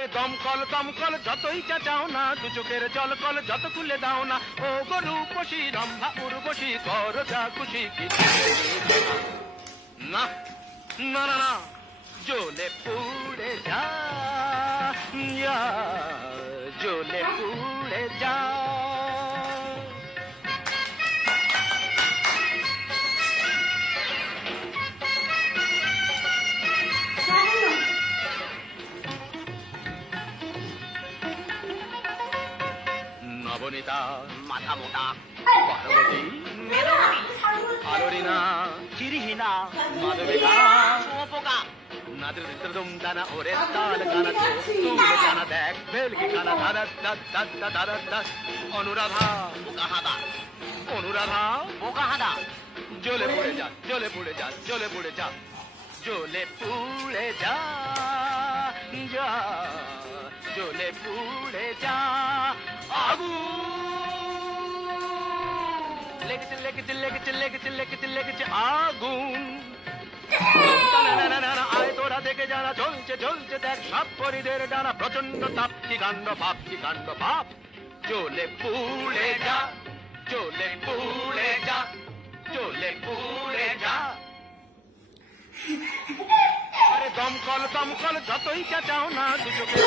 আরে দমকল দমকল যতই চাচাও না, দু চোখের জল কল যত খুলে দাও না, ও গরু পশি রম্ভা উর্বশী কর যা খুশি কিছু না না না না, জ্বলে পুড়ে যা, জ্বলে পুড়ে যা। নবনীতা মাথা মোটা, পার্বতী আলোরিনা চিরিহীনা, মাধবিকা পোকা নাদের দম দানা ওরে তাল গানা তুলে জানা দেখ ভেলকি খানা ধারা দাদা দাদা দাদা। অনুরাধা বোকা হাদা, অনুরাধা বোকা হাদা, জ্বলে পুড়ে যা, জ্বলে পুড়ে যা, জ্বলে পুড়ে যা, জ্বলে পুড়ে যা, যা জ্বলে পুড়ে যা। লেগেছে লেগেছে লেগেছে লেগেছে লেগেছে লেগেছে আগুন। আয় তোরা দেখে যারা জ্বলছে জ্বলছে দেখ সব পরিদের ডানা, প্রচন্ড তাপ কি কাণ্ড ভাব কি কাণ্ড ভাব, জ্বলে পুড়ে যা, জ্বলে পুড়ে যা, জ্বলে পুড়ে যা। আরে দমকল দমকল যতই চাচাও না, দু চোখে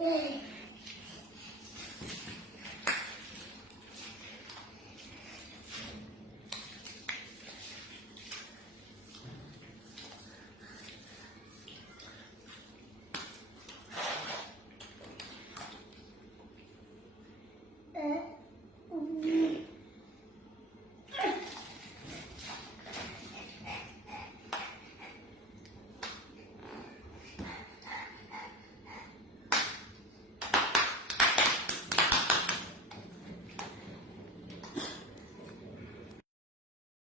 Yeah.